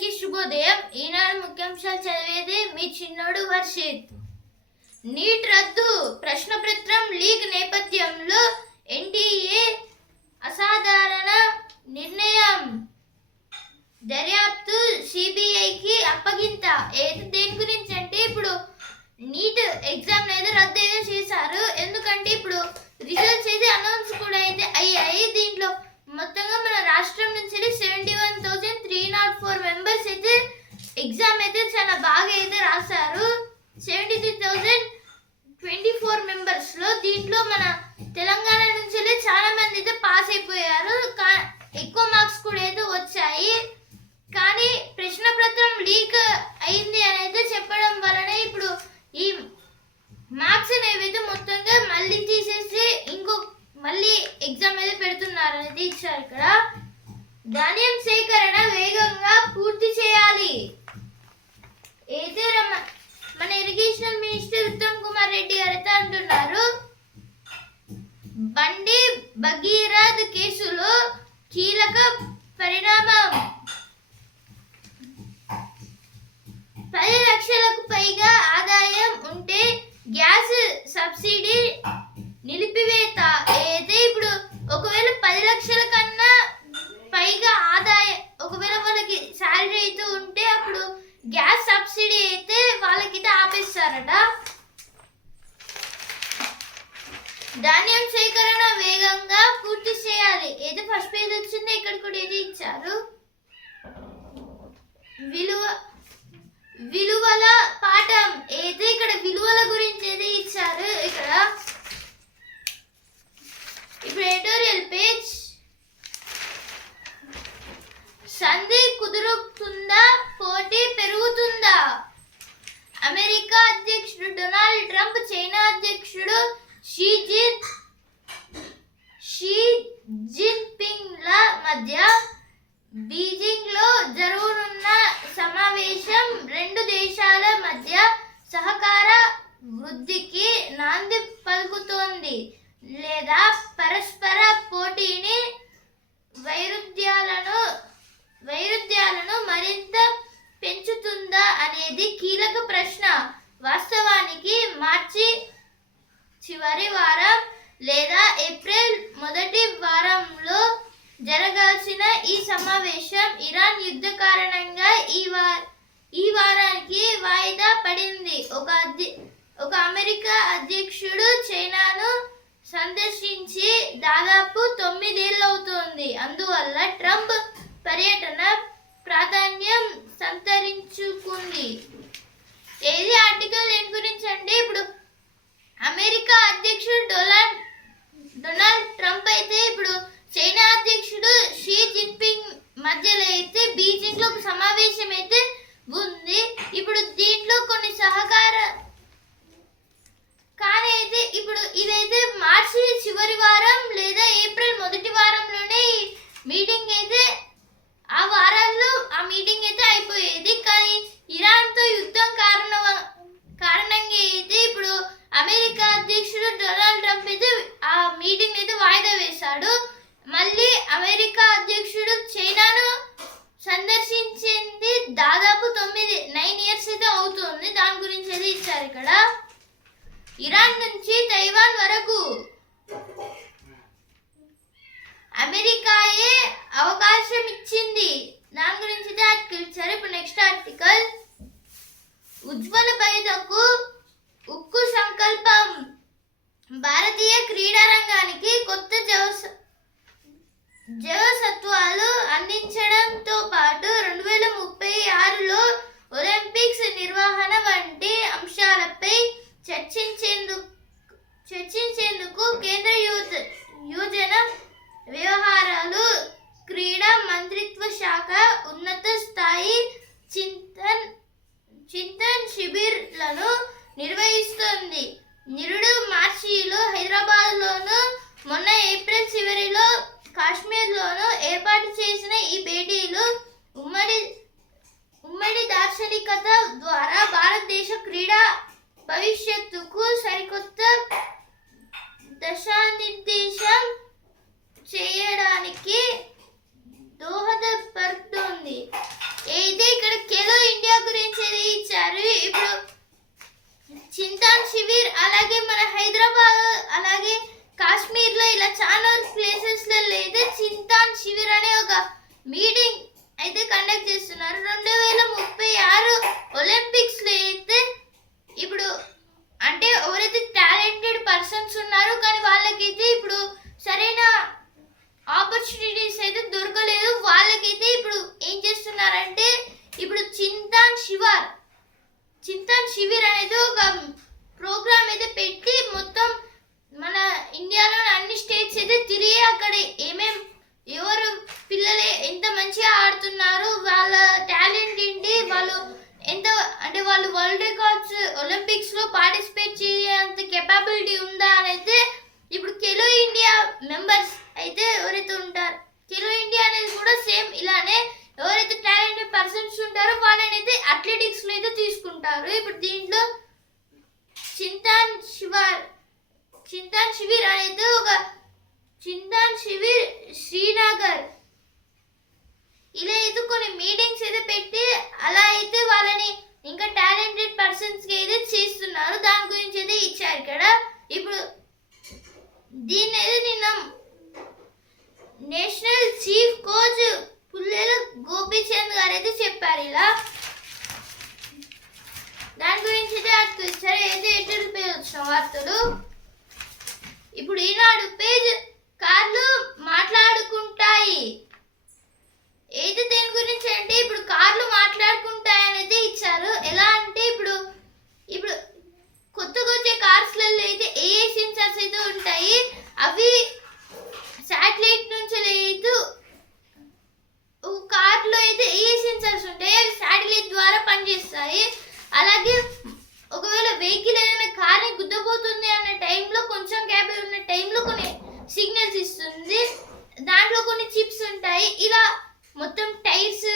అందరికీ శుభోదయం. ఈనాడు ముఖ్యాంశాలు చదివేది మీ చిన్నోడు వర్షిత్. నీట్ రద్దు ప్రశ్నపత్రం లీక్ నేపథ్యంలో ఎన్టీఏ అసాధారణ నిర్ణయం, దర్యాప్తు సిబిఐకి అప్పగింత. దేని గురించి అంటే ఇప్పుడు నీట్ ఎగ్జామ్ అయితే రద్దు అయితే చేశారు. ఎందుకంటే ఇప్పుడు రిజల్ట్స్ అయితే అనౌన్స్ కూడా అయితే అయ్యాయి. దీంట్లో మొత్తంగా మన రాష్ట్రం నుంచి 71,304 మెంబర్స్ అయితే ఎగ్జామ్ అయితే చాలా బాగా అయితే రాశారు. 73,024 మెంబర్స్ లో దీంట్లో మన తెలంగాణ నుంచి చాలా మంది అయితే పాస్ అయిపోయారు. ఎక్కువ మార్క్స్ కూడా అయితే వచ్చాయి. కానీ ప్రశ్నపత్రం లీక్ అయింది అని అయితే చెప్పడం వలన ఇప్పుడు ఈ మార్క్స్ అనేవి మొత్తంగా మళ్ళీ తీసేసి మళ్ళీ ఎగ్జామ్ అయితే పెడుతున్నారు అనేది ఇచ్చారు. ఇక్కడ ధాన్యం సేకరణ వేగంగా పూర్తి చేయాలి. అయితే మన ఇరిగేషన్ మినిస్టర్ ఉత్తమ్ కుమార్ రెడ్డి గారు అయితే అంటున్నారు, బండి భగీరథ్ కేసులో కీలక పరిణామం. 10 లక్షలకు పైగా ఆదాయం ఉంటే గ్యాస్ సబ్సిడీ నిలిపివేత. అయితే ఇప్పుడు ఒకవేళ 10 లక్షల కన్నా పైగా ఆదాయం, ఒకవేళ వాళ్ళకి శాలరీ అయితే ఉంటే అప్పుడు గ్యాస్ సబ్సిడీ అయితే వాళ్ళకైతే ఆపేస్తారట. ధాన్యం సేకరణ వేగంగా పూర్తి చేయాలి. ఏదో ఫస్ట్ పేజ్ వచ్చింది, ఇక్కడ కూడా ఏది ఇచ్చారు. విలువల పాఠం. అయితే ఇక్కడ విలువల గురించి ఏది ఇచ్చారు. ఇక్కడ ఇప్పుడు ఎడిటోరియల్ పేజ్, సంధి కుదురుతుందా, పోటీ పెరుగుతుందా? అమెరికా అధ్యక్షుడు డొనాల్డ్ ట్రంప్, చైనా అధ్యక్షుడు షీ జిన్పింగ్ ల మధ్య బీజింగ్ లో జరగనున్న సమావేశం రెండు దేశాల మధ్య సహకార వృద్ధికి నాంది పలుకుతోంది లేదా పరస్పర పోటీని, వైరుధ్యాలను మరింత పెంచుతుందా అనేది కీలక ప్రశ్న. వాస్తవానికి మార్చి చివరి వారం లేదా ఏప్రిల్ మొదటి వారంలో జరగాల్సిన ఈ సమావేశం ఇరాన్ యుద్ధ కారణంగా ఈ వారానికి వాయిదా పడింది. ఒక అమెరికా అధ్యక్షుడు చైనాను సందర్శించి దాదాపు 9 ఏళ్ళు అవుతోంది. అందువల్ల ట్రంప్ పర్యటన ప్రాధాన్యం సంతరించుకుంది. ఏది ఆర్టికల్ దేని గురించి అంటే ఇప్పుడు అమెరికా అధ్యక్షుడు డొనాల్డ్ ట్రంప్ అయితే ఇప్పుడు చైనా అధ్యక్షుడు షీ జిన్పింగ్ మధ్యలో అయితే బీజింగ్ లో ఒక సమావేశం అయితే ఉంది. ఇప్పుడు దీంట్లో కొన్ని సహకార, కానీ అయితే ఇప్పుడు ఇదైతే మార్చి చివరి వారం లేదా ఏప్రిల్ మొదటి వారంలోనే ఈ మీటింగ్ అయితే ఆ వారాల్లో ఆ మీటింగ్ అయితే అయిపోయేది. కానీ ఇరాన్తో యుద్ధం కారణంగా అయితే ఇప్పుడు అమెరికా అధ్యక్షుడు డొనాల్డ్ ట్రంప్ అయితే ఆ మీటింగ్ అయితే వాయిదా వేశాడు. మళ్ళీ అమెరికా అధ్యక్షుడు చైనాను సందర్శించింది దాదాపు 9 ఇయర్స్ అయితే అవుతుంది. దాని గురించి అయితే ఇచ్చారు. ఇక్కడ ఇరాన్ నుంచి తైవాన్ వరకు అమెరికాయే అవకాశం ఇచ్చింది. దాని గురించి అయితే ఆర్టికల్ ఇచ్చారు. ఇప్పుడు నెక్స్ట్ ఆర్టికల్, ఉజ్వల భవితకు ఉక్కు సంకల్పం. భారతీయ క్రీడా రంగానికి కొత్త జవసత్వాలు అందించడంతో పాటు 2036లో ఒలింపిక్స్ నిర్వహణ వంటి అంశాలపై చర్చించేందుకు కేంద్ర యువజన వ్యవహారాలు, క్రీడా మంత్రిత్వ శాఖ ఉన్నత స్థాయి చింతన్ శిబిర్లను నిర్వహిస్తోంది. నిరుడు మార్చిలో హైదరాబాద్లోను, మొన్న ఏప్రిల్ చివరిలో కాశ్మీర్లోను ఏర్పాటు చేసిన ఈ భేటీలు ఉమ్మడి దార్శనికత ద్వారా భారతదేశ క్రీడా భవిష్యత్తుకు సరికొత్త దిశానిర్దేశం చేయడానికి దోహదపడుతుంది. అయితే ఇలా చాలా ప్లేసెస్లలో అయితే చింతాన్ శివిర్ అనే ఒక మీటింగ్ అయితే కండక్ట్ చేస్తున్నారు. 2036 ఒలింపిక్స్లో అయితే ఇప్పుడు అంటే ఎవరైతే టాలెంటెడ్ పర్సన్స్ ఉన్నారో కానీ వాళ్ళకైతే ఇప్పుడు సరైన ఆపర్చునిటీస్ అయితే దొరకలేదు. వాళ్ళకైతే ఇప్పుడు ఏం చేస్తున్నారంటే ఇప్పుడు చింతాన్ శివిర్ అనేది ఒక ప్రోగ్రామ్ అయితే పెట్టి మొత్తం మన ఇండియాలోని అన్ని స్టేట్స్ అయితే తిరిగి అక్కడ ఎవరు పిల్లలు ఎంత మంచిగా ఆడుతున్నారు, వాళ్ళ టాలెంట్ ఏంటి, వాళ్ళు ఎంత అంటే వాళ్ళు వరల్డ్ రికార్డ్స్ ఒలింపిక్స్లో పార్టిసిపేట్ చేసేంత కెపాబిలిటీ ఉందా అని అయితే ఇప్పుడు ఖేలో ఇండియా మెంబర్స్ అయితే ఎవరైతే ఉంటారు, ఖేలో ఇండియా అనేది కూడా సేమ్ ఇలానే ఎవరైతే టాలెంటెడ్ పర్సన్స్ ఉంటారో వాళ్ళని అయితే అథ్లెటిక్స్లో అయితే తీసుకుంటారు. ఇప్పుడు దీంట్లో చింతాన్ శివిర్ అనేది ఒక చింతాన్ శివిర్ శ్రీనగర్ ఇలా అయితే కొన్ని మీటింగ్స్ అయితే పెట్టి అలా అయితే వాళ్ళని ఇంకా టాలెంటెడ్ పర్సన్స్కి అయితే చేస్తున్నారు. దాని గురించి అయితే ఇచ్చారు ఇక్కడ. ఇప్పుడు దీన్ని అయితే నిన్న national chief coach Pullela Gopichand గారు అయితే చెప్పారు. ఇలా దాని గురించి అయితే అటు సరే అయితే ఎటు పేరు వచ్చిన వార్తలు. ఇప్పుడు ఈనాడు పేజ్ కార్లు మాట్లాడుకుంటాయి అయితే దేని గురించి అంటే ఇప్పుడు కార్లు మాట్లాడుకుంటాయని అయితే ఇచ్చారు. ఎలా అంటే ఇప్పుడు కొత్తగా వచ్చే కార్స్లలో అయితే ఏఏ సెన్సార్స్ అయితే ఉంటాయి. అవి శాటిలైట్ నుంచి లేదు కార్లో అయితే ఏఏ సెన్సార్స్ ఉంటాయి. అవి శాటిలైట్ ద్వారా పనిచేస్తాయి. అలాగే ఒకవేళ వెహికల్ ఏదైనా కార్ని గుద్దబోతుంది అన్న టైంలో కొంచెం గ్యాప్ ఉన్న టైంలో కొన్ని సిగ్నల్స్ ఇస్తుంది. దాంట్లో కొన్ని చిప్స్ ఉంటాయి. ఇలా మొత్తం టైర్స్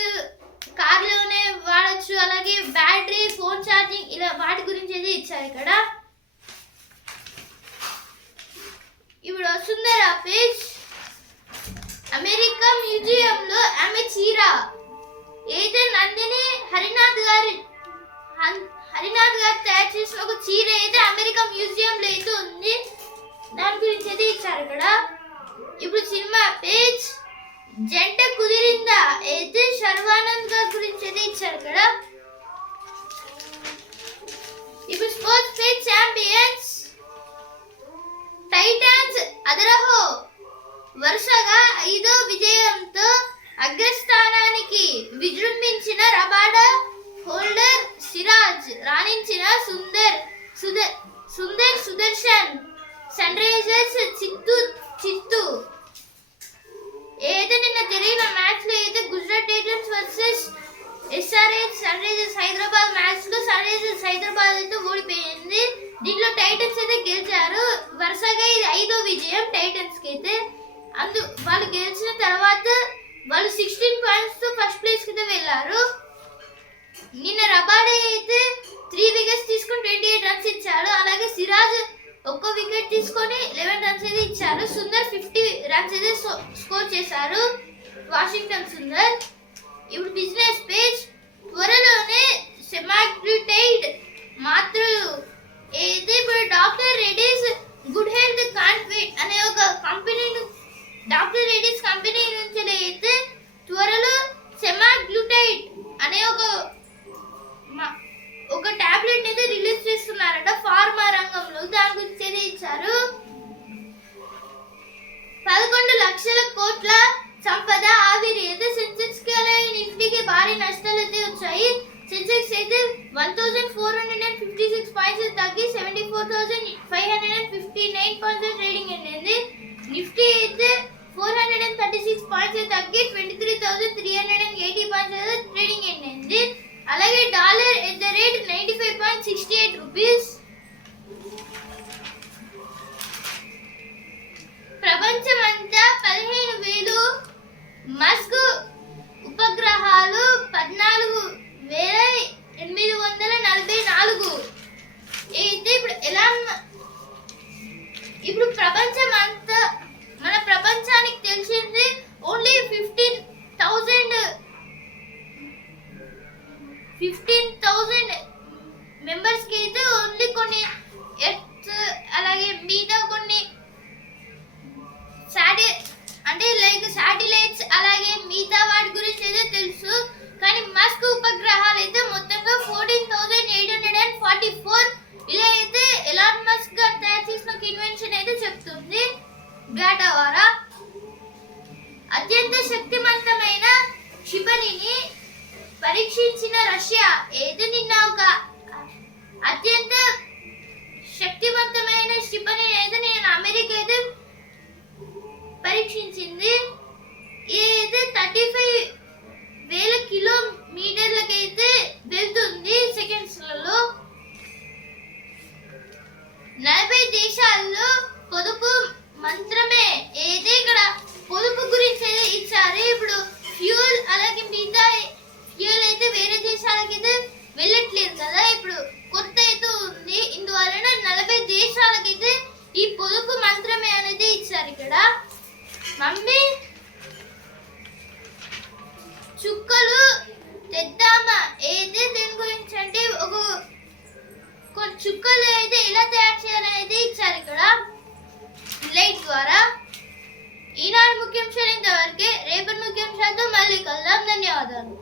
కార్లోనే వాడచ్చు. అలాగే బ్యాటరీ, ఫోన్ ఛార్జింగ్ ఇలా వాటి గురించి అయితే ఇచ్చారు ఇక్కడ. ఇప్పుడు వస్తుందా పేజ్. అమెరికా మ్యూజియంలో ఆమె చీర అయితే నందిని హరినాథ్ గారు తయారు చేసిన ఒక చీర అయితే అమెరికా మ్యూజియంలో అయితే ఉంది. దాని గురించి అయితే ఇచ్చారు ఇక్కడ. ఇప్పుడు సినిమా పేజ్ జంట కుదిరిందా అయితే శర్వానంద్ గారి గురించి అయితే ఇచ్చారు ఇక్కడ. ఇప్పుడు స్పోర్ట్స్ పేజ్ ఛాంపియన్స్ టైటాన్స్ అదరహో వరుసగా 5వ విజయంతో అగ్రస్థానానికి విజృంభించిన రబాడా హోల్డర్ సిరాజ్ రాణించిన సుదర్శన్ సన్ రైజర్స్ చిత్తూ ఏదైతే నిన్న జరిగిన మ్యాచ్ లో అయితే Gujarat Titans versus SRH Sunrisers Hyderabad match లో సన్ రైజర్స్ హైదరాబాద్ అయితే ఓడిపోయింది. దీంట్లో టైటన్స్ అయితే గెలిచారు. వరుసగా ఇది 5వ విజయం టైటన్స్ కి అయితే. వాళ్ళు గెలిచిన తర్వాత వాళ్ళు 16 పాయింట్స్ తో ఫస్ట్ ప్లేస్ కి వెళ్ళారు. నిన్న రబాడే అయితే 3 వికెట్స్ తీసుకొని 28 రన్స్ ఇచ్చాడు. అలాగే సిరాజ్ ఒక్క వికెట్ తీసుకొని 11 రన్స్ అయితే ఇచ్చారు. సుందర్ 50 రన్స్ అయితే స్కోర్ చేశారు, వాషింగ్టన్ సుందర్. ఇప్పుడు బిజినెస్ పేజ్ త్వరలోనే సెమాగ్లిటైడ్ మాత్రలు అయితే ఇప్పుడు doctor Reddy's good health can't wait అనే ఒక కంపెనీ డాక్టర్ రెడ్డిస్ కంపెనీ నుంచి అయితే త్వరలో సెమాగ్లిటైడ్ అనే ఒక టాబ్లెట్ అయితే రిలీజ్ చేస్తున్నారట ఫార్మా రంగంలో. దాని గురించి అయితే ఇచ్చారు. 11 లక్షల కోట్ల సంపద ఆవిరి అయితే సెన్సెక్స్ కి అలాగే నిఫ్టీకి భారీ నష్టాలు అయితే వచ్చాయి. సెన్సెక్స్ అయితే 1456 పాయింట్స్ తగ్గి 74,559 పాయింట్స్ ట్రేడింగ్ అయింది. నిఫ్టీ అయితే 436 పాయింట్స్ తగ్గి 23,380 పాయింట్స్ ట్రేడింగ్ అయింది. అలాగే dollar at the rate 95.68 rupees. ప్రపంచమంతా 15,000 మస్క్ ఉపగ్రహాలు 14,844 అయితే ఇప్పుడు ప్రపంచమంతా మన ప్రపంచానికి తెలిసింది ఓన్లీ 15,000 మెంబర్స్ కి అయితే ఓన్లీ కొన్ని ఎర్త్ అలాగే మిగతా కొన్ని అంటే లైక్ శాటిలైట్స్ అలాగే మిగతా వాటి గురించి అయితే తెలుసు. కానీ మస్క్ ఉపగ్రహాలు అయితే మొత్తంగా 14,844 ఇలా అయితే ఎలాన్ మస్క్ గారు తయారు చేసిన ఒక ఇన్వెన్షన్ అయితే చెప్తుంది డేటా ద్వారా. అత్యంత శక్తివంతమైన క్షిపణిని పరీక్షించిన రష్యా అయితే నిన్న ఒక అత్యంత శక్తివంతమైన క్షిపణిని అయితే నేను అమెరికా అయితే పరీక్షించింది. ఇది 35,000 కిలోమీటర్లకైతే వెళ్తుంది సెకండ్స్లలో. 40 దేశాల్లో పొదుపు మంత్రమే ఏది ఇక్కడ పొదుపు గురించి అయితే ఇచ్చారు. ఇప్పుడు ఫ్యూల్ అలాగే మిగతా ఫ్యూల్ అయితే వేరే దేశాలకైతే వెళ్ళట్లేదు కదా, ఇప్పుడు కొత్త అయితే ఉంది. ఇందువలన 40 దేశాలకైతే ఈ పొదుపు మంత్రమే అనేది ఇచ్చారు. ఇక్కడ మమ్మీ చుక్కలు తెద్దామా ఏది దీని గురించి అంటే ఒక చుక్కలు అయితే ఎలా తయారు చేయాలనేది ఇచ్చారు ఇక్కడ లైట్ ద్వారా. ఈనాడు ముఖ్యాంశాలు ఇంతవరకే. రేపటి ముఖ్యాంశాలతో మళ్ళీ కలుద్దాం. ధన్యవాదాలు.